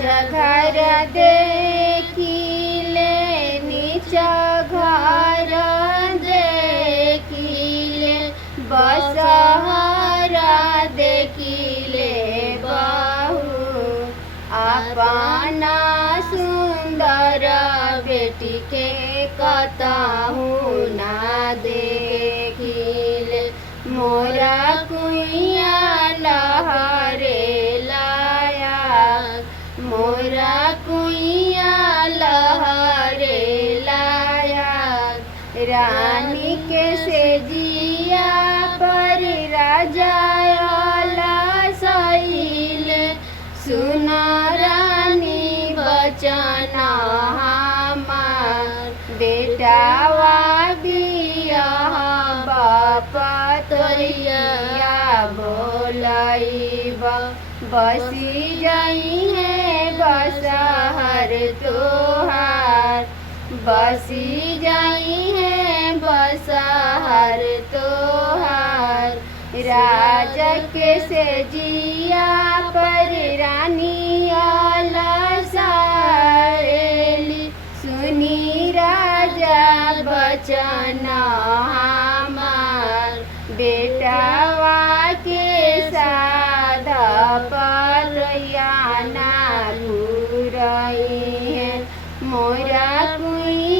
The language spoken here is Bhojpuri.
घर देखिले नीच घर देखिले बसहरा देखिले बहू अपना सुंदर बेटी के कतहु ना देखिले मोरा कुइया लहरे लाया मोरा कुइया लहरे लाया रानी के सेजिया पर राजा सैल सुन रानी बचन हमार बेटावा बियाह बाप तोरिया बोलैब बसी जाई है बसहर तोहार बसी जाई है बसहर तोहार राज के सेजिया पर रानी सारेली सुनी राजा बचन हमार बेटावा के साध परयाना घुरई है मोरा कुई